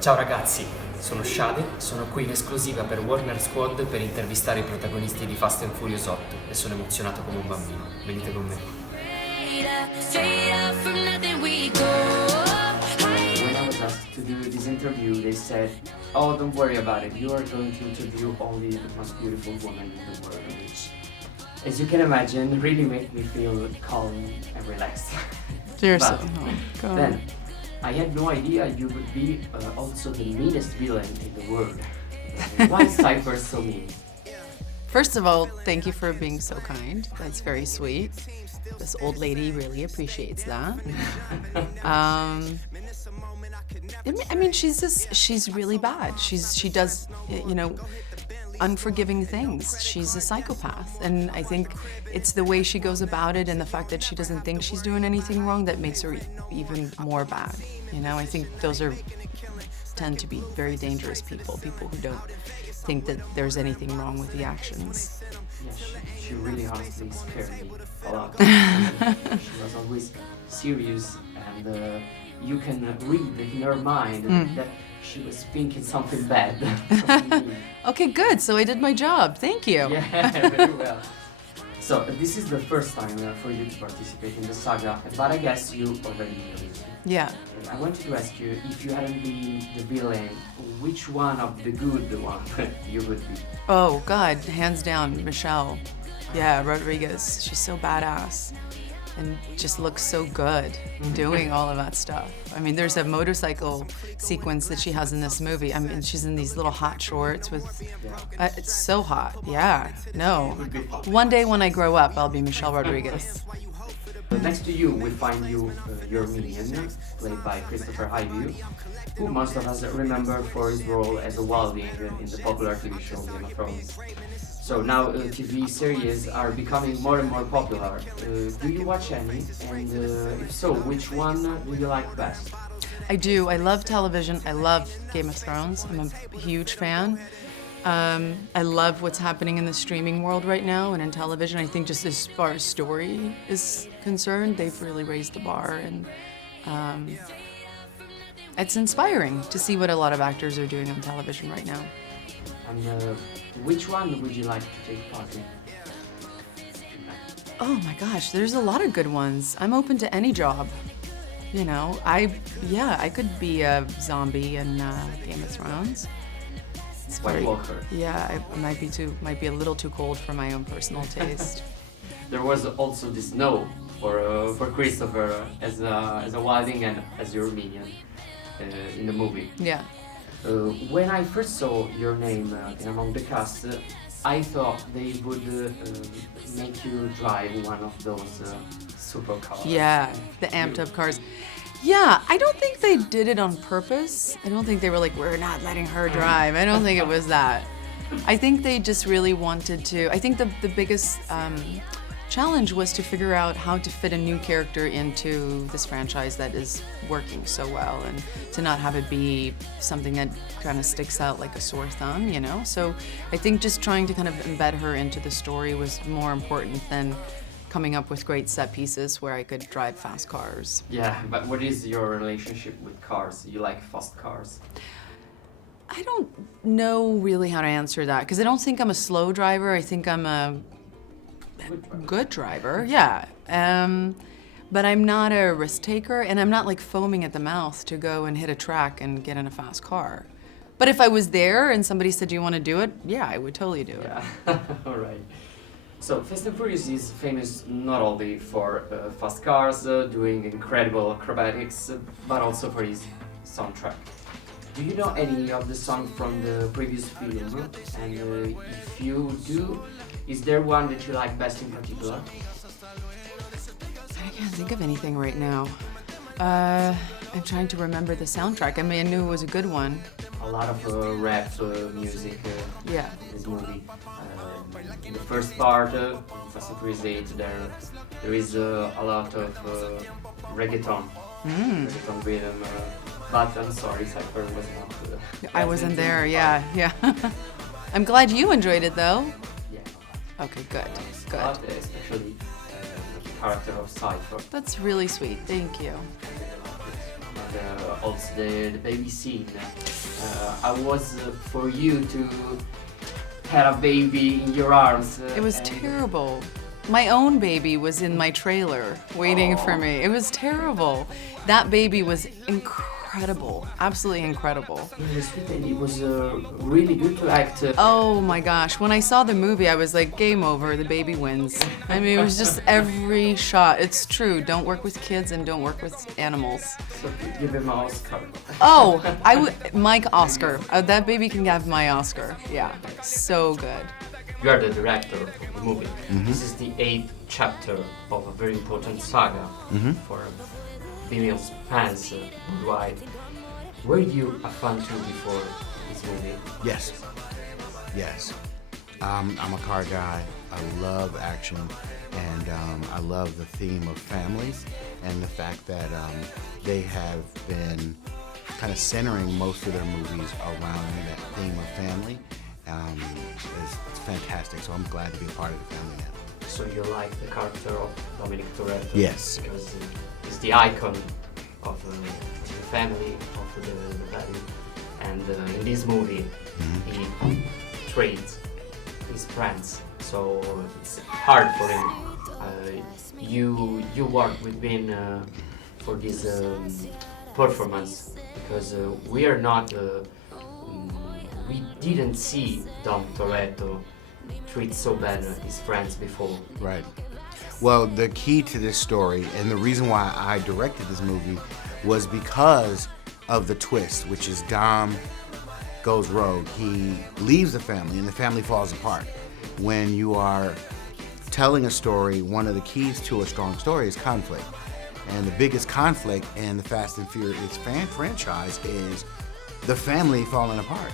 Ciao ragazzi, sono Shade, sono qui in esclusiva per Warner Squad per intervistare i protagonisti di Fast and Furious 8 e sono emozionato come un bambino. Venite con me. When I was asked to do this interview, they said, "Oh, don't worry about it. You are going to interview only the most beautiful woman in the world," which, as you can imagine, really made me feel calm and relaxed. Seriously. But Oh, God. then, I had no idea you would be also the meanest villain in the world. Why is Cypher so mean? First of all, thank you for being so kind. That's very sweet. This old lady really appreciates that. I mean, she's really bad. She does, unforgiving things. She's a psychopath. And I think it's the way she goes about it and the fact that she doesn't think she's doing anything wrong that makes her even more bad. I think those tend to be very dangerous people who don't think that there's anything wrong with the actions. Yeah, she really honestly scared me a lot. She was always serious, and you can read in her mind that she was thinking something bad. Okay, good. So I did my job. Thank you. Yeah, very well. So this is the first time for you to participate in the saga, but I guess you already knew it. Yeah. I wanted to ask you, if you hadn't been the villain, which one of the good one you would be? Oh, God, hands down, Michelle. Yeah, Rodriguez. She's so badass and just looks so good doing all of that stuff. I mean, there's a motorcycle sequence that she has in this movie. I mean, she's in these little hot shorts with, it's so hot. Yeah, no. One day when I grow up, I'll be Michelle Rodriguez. Next to you, we find your minion, played by Christopher Highview, who most of us remember for his role as a wildling in the popular TV show Game of Thrones. So now TV series are becoming more and more popular. Do you watch any? And if so, which one do you like best? I do. I love television. I love Game of Thrones. I'm a huge fan. I love what's happening in the streaming world right now and in television. I think just as far as story is concerned, they've really raised the bar, and it's inspiring to see what a lot of actors are doing on television right now. And which one would you like to take part in? Oh my gosh, there's a lot of good ones. I'm open to any job. I could be a zombie in Game of Thrones. It's White Walker. Yeah, I might be a little too cold for my own personal taste. There was also this no for Christopher as a wilding and as your minion in the movie. Yeah. When I first saw your name in among the cast, I thought they would make you drive one of those supercars. Yeah, the amped up cars. Yeah, I don't think they did it on purpose. I don't think they were like, we're not letting her drive. I don't think it was that. I think they just really wanted to. I think the biggest challenge was to figure out how to fit a new character into this franchise that is working so well, and to not have it be something that kind of sticks out like a sore thumb, So I think just trying to kind of embed her into the story was more important than coming up with great set pieces where I could drive fast cars. Yeah, but what is your relationship with cars? You like fast cars? I don't know really how to answer that, because I don't think I'm a slow driver. I think I'm a good driver, yeah. But I'm not a risk taker, and I'm not like foaming at the mouth to go and hit a track and get in a fast car. But if I was there and somebody said, do you want to do it? Yeah, I would totally do it. Yeah, all right. So Fast and Furious is famous not only for fast cars, doing incredible acrobatics, but also for his soundtrack. Do you know any of the songs from the previous film? And if you do, is there one that you like best in particular? I can't think of anything right now. I'm trying to remember the soundtrack. I mean, I knew it was a good one. A lot of rap music Yeah. in this movie. In the first part, Fast and Furious 8, there is a lot of reggaeton. Reggaeton rhythm. But I'm sorry, Cypher was not. I wasn't there, yeah. I'm glad you enjoyed it, though. Yeah. Okay, good. But especially the character of Cypher. That's really sweet. Thank you. And also the baby scene. was for you to have a baby in your arms? It was terrible. My own baby was in my trailer waiting for me. It was terrible. That baby was incredible, absolutely incredible. It was sweet and it was really good to act. Oh my gosh, when I saw the movie, I was like, game over, the baby wins. I mean, it was just every shot. It's true, don't work with kids and don't work with animals. So give him an Oscar. Oh, Mike Oscar. That baby can have my Oscar. Yeah, so good. You are the director of the movie. This is the 8th chapter of a very important saga for females fans worldwide. Were you a fan too before this movie? Yes. Yes. I'm a car guy. I love action, and I love the theme of families and the fact that they have been kind of centering most of their movies around that theme of family. It's fantastic, so I'm glad to be a part of the family now. So you like the character of Dominic Toretto? Yes. Because he's the icon of the family, of the family. And in this movie, he trades his friends, so it's hard for him. You worked with Ben for this performance because we are not. We didn't see Dom Toretto treat so bad his friends before. Right. Well, the key to this story, and the reason why I directed this movie, was because of the twist, which is Dom goes rogue. He leaves the family, and the family falls apart. When you are telling a story, one of the keys to a strong story is conflict. And the biggest conflict in the Fast and Furious franchise is the family falling apart.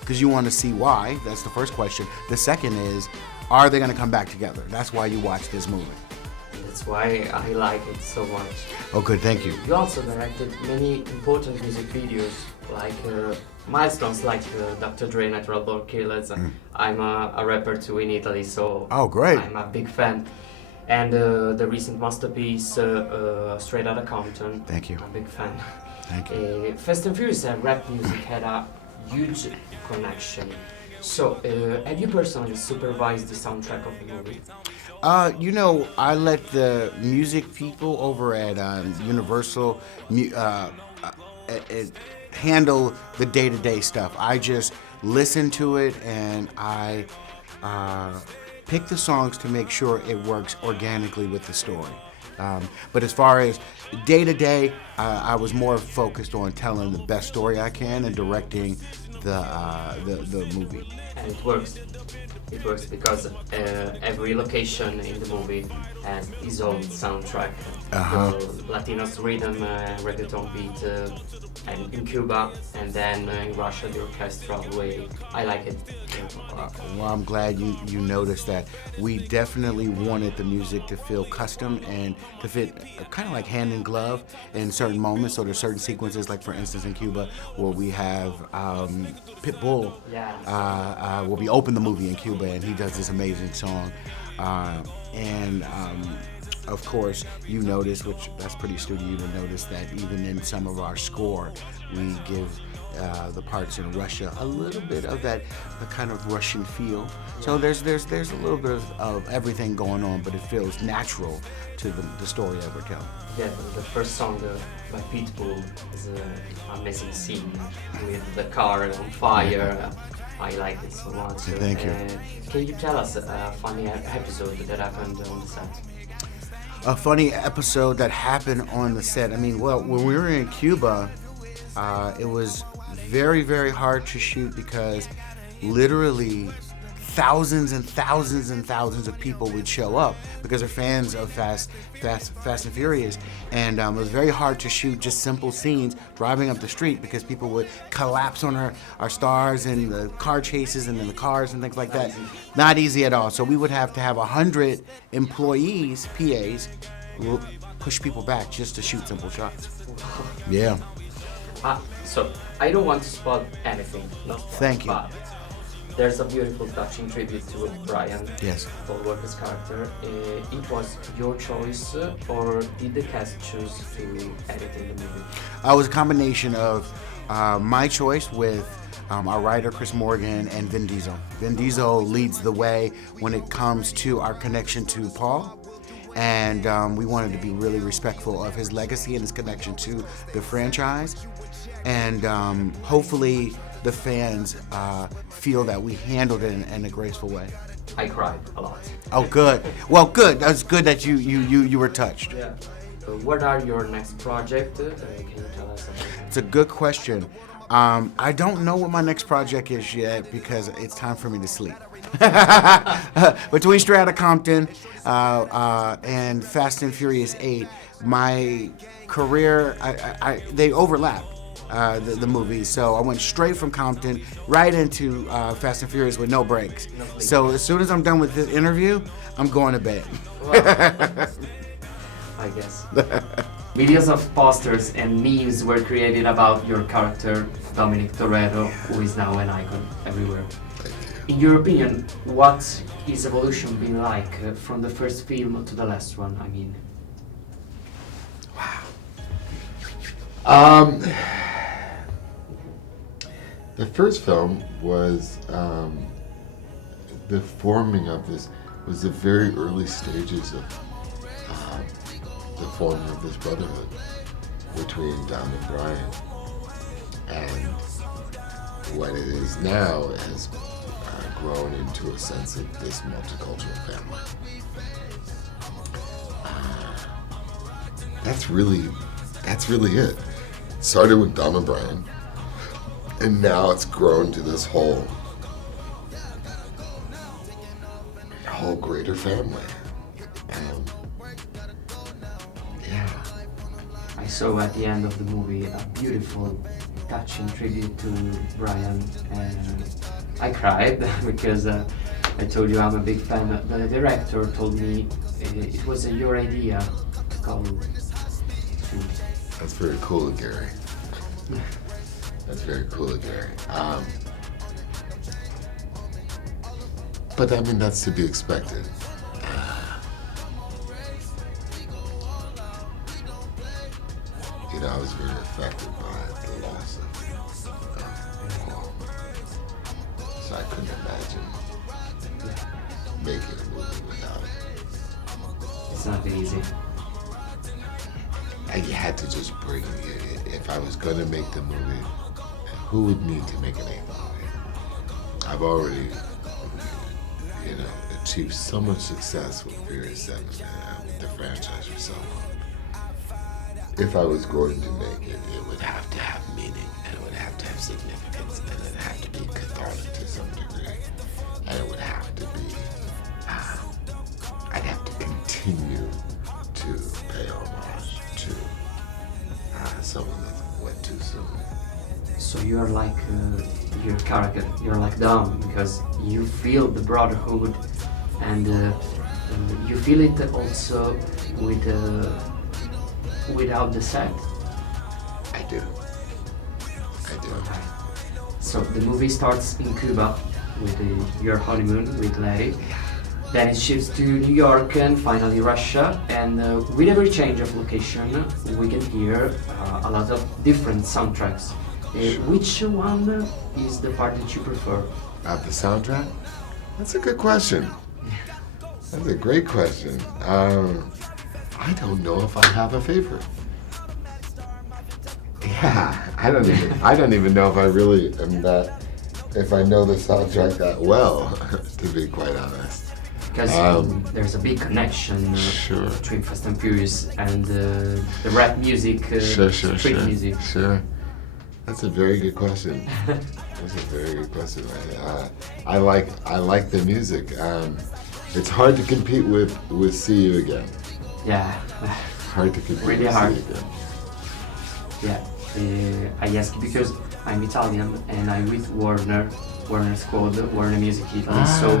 Because you want to see why. That's the first question. The second is, are they going to come back together? That's why you watch this movie. That's why I like it so much. Oh, good, thank you. You also directed many important music videos, like milestones like Dr. Dre, Natural Born Killers. I'm a rapper too in Italy, so Oh, great. I'm a big fan. And the recent masterpiece, Straight Outta Compton. Thank you. I'm a big fan. Thank you. Fast and Furious and rap music had a huge connection. So, have you personally supervised the soundtrack of the movie? I let the music people over at Universal handle the day-to-day stuff. I just listen to it and I pick the songs to make sure it works organically with the story. But as far as day-to-day, I was more focused on telling the best story I can and directing the movie. And it works. It works because every location in the movie has its own soundtrack. The Latinos rhythm, reggaeton beat, and in Cuba, and then in Russia the orchestral way. I like it. Well, I'm glad you noticed that. We definitely wanted the music to feel custom and to fit kind of like hand in glove in certain moments. So there's certain sequences, like for instance in Cuba, where we have Pitbull. Yeah. We open the movie in Cuba and he does this amazing song. Of course, you notice, which that's pretty astute of you to notice, that even in some of our score, we give the parts in Russia a little bit of that kind of Russian feel. So there's a little bit of everything going on, but it feels natural to the story that we're telling. Yeah, the first song by Pitbull is an amazing scene with the car on fire. I like it so much. Thank you. Can you tell us a funny episode that happened on the set? A funny episode that happened on the set. I mean, well, when we were in Cuba, it was very, very hard to shoot because literally thousands and thousands and thousands of people would show up because they're fans of Fast and Furious, and it was very hard to shoot just simple scenes driving up the street because people would collapse on our stars and the car chases and then the cars and things like that. Not easy at all. So we would have to have 100 employees, PAs, push people back just to shoot simple shots. Yeah. So I don't want to spoil anything. Not spoil, Thank you. But there's a beautiful touching tribute to Brian, Yes. Paul Walker's character. It was your choice, or did the cast choose to edit in the movie? It was a combination of my choice with our writer Chris Morgan, and Vin Diesel. Vin Diesel leads the way when it comes to our connection to Paul. And we wanted to be really respectful of his legacy and his connection to the franchise. And hopefully the fans feel that we handled it in a graceful way. I cried a lot. Oh, good. Well, good. That's good that you were touched. Yeah. What are your next projects? Can you tell us about that? It's a good question. I don't know what my next project is yet because it's time for me to sleep. Between Straight Outta Compton and Fast and Furious 8, my career, they overlap. The movies, so I went straight from Compton right into Fast and Furious with no breaks. So as soon as I'm done with this interview, I'm going to bed. I guess. Videos of posters and memes were created about your character, Dominic Toretto, who is now an icon everywhere. In your opinion, what is evolution been like from the first film to the last one? I mean, The first film was the forming of this was the very early stages of the forming of this brotherhood between Dom and Brian, and what it is now has grown into a sense of this multicultural family. That's really it. Started with Dom and Brian. And now it's grown to this whole greater family. Yeah. I saw at the end of the movie a beautiful, touching tribute to Brian, and I cried because I told you I'm a big fan. The director told me it was your idea to call it. That's very cool of Gary. That's very cool of Gary. But I mean, that's to be expected. I was very affected by the loss of Paul. So I couldn't imagine making a movie without it. It's not easy. I had to just bring it. If I was going to make the movie, who would need to make an A movie? I've already, achieved so much success with Furious 7 with the franchise for so long. If I was going to make it, it would have to have meaning, and it would have to have significance, and it would have to be cathartic to some degree, and it would have to be, I'd have to continue to pay homage to someone that went too soon. So you're like your character, you're like Dom, because you feel the brotherhood, and you feel it also without the set. I do. So the movie starts in Cuba with your honeymoon with Letty. Then it shifts to New York and finally Russia. And with every change of location, we can hear a lot of different soundtracks. Which one is the part that you prefer? The soundtrack? That's a good question. That's a great question. I don't know if I have a favorite. Yeah, I don't even know if I really am if I know the soundtrack that well, to be quite honest. Because there's a big connection Sure. between Fast and Furious and the rap music, street music. Sure. That's a very good question. I like the music. It's hard to compete with See You Again. Yeah. Hard to compete Really with hard. See You Again. Yeah. I ask because I'm Italian and I'm with Warner Squad, Warner Music Italy. So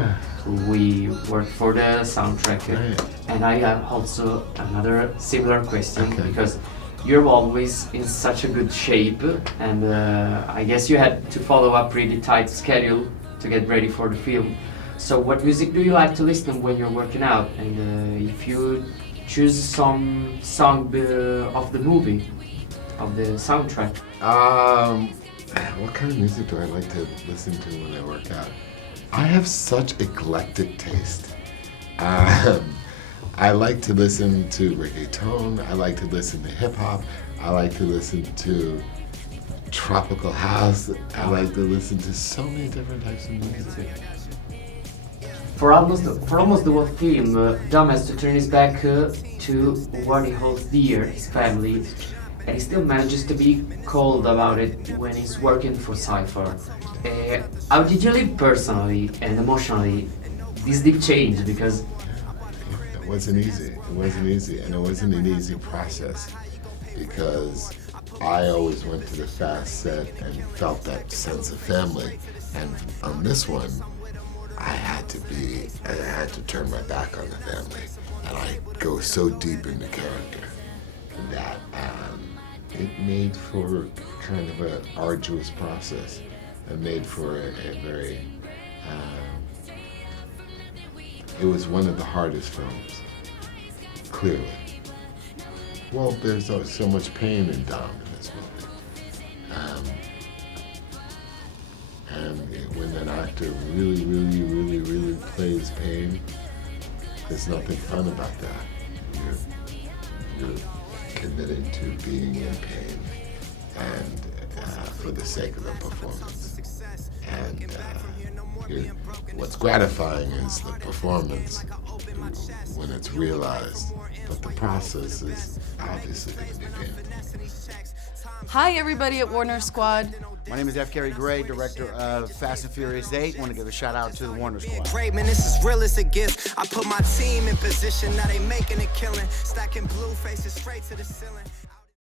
we work for the soundtrack. Right. And I have also another similar question Okay. because you're always in such a good shape, and I guess you had to follow a pretty tight schedule to get ready for the film. So what music do you like to listen when you're working out? And if you choose some song of the movie, of the soundtrack? What kind of music do I like to listen to when I work out? I have such eclectic taste. I like to listen to reggaeton. I like to listen to hip hop. I like to listen to tropical house. I like to listen to so many different types of music. For almost the whole film, Dom has to turn his back to what he holds dear, his family, and he still manages to be cold about it when he's working for Cypher. How did you live personally and emotionally this deep change? Because it wasn't easy. It wasn't easy, and it wasn't an easy process because I always went to the fast set and felt that sense of family, and on this one, I had to turn my back on the family, and I go so deep into character that it made for kind of an arduous process. It made for a very, it was one of the hardest films, clearly. Well, there's so much pain in Dom in this movie. And when an actor really plays pain, there's nothing fun about that. You're committed to being in pain and for the sake of the performance. And what's gratifying is the performance when it's realized, but the process is obviously going to be painful. Hi, everybody at Warner Squad. My name is F. Gary Gray, director of Fast and Furious 8. I want to give a shout out to the Warner Squad. Great, man, this is real as it gets. I put my team in position, now they making a killing. Stacking blue faces straight to the ceiling.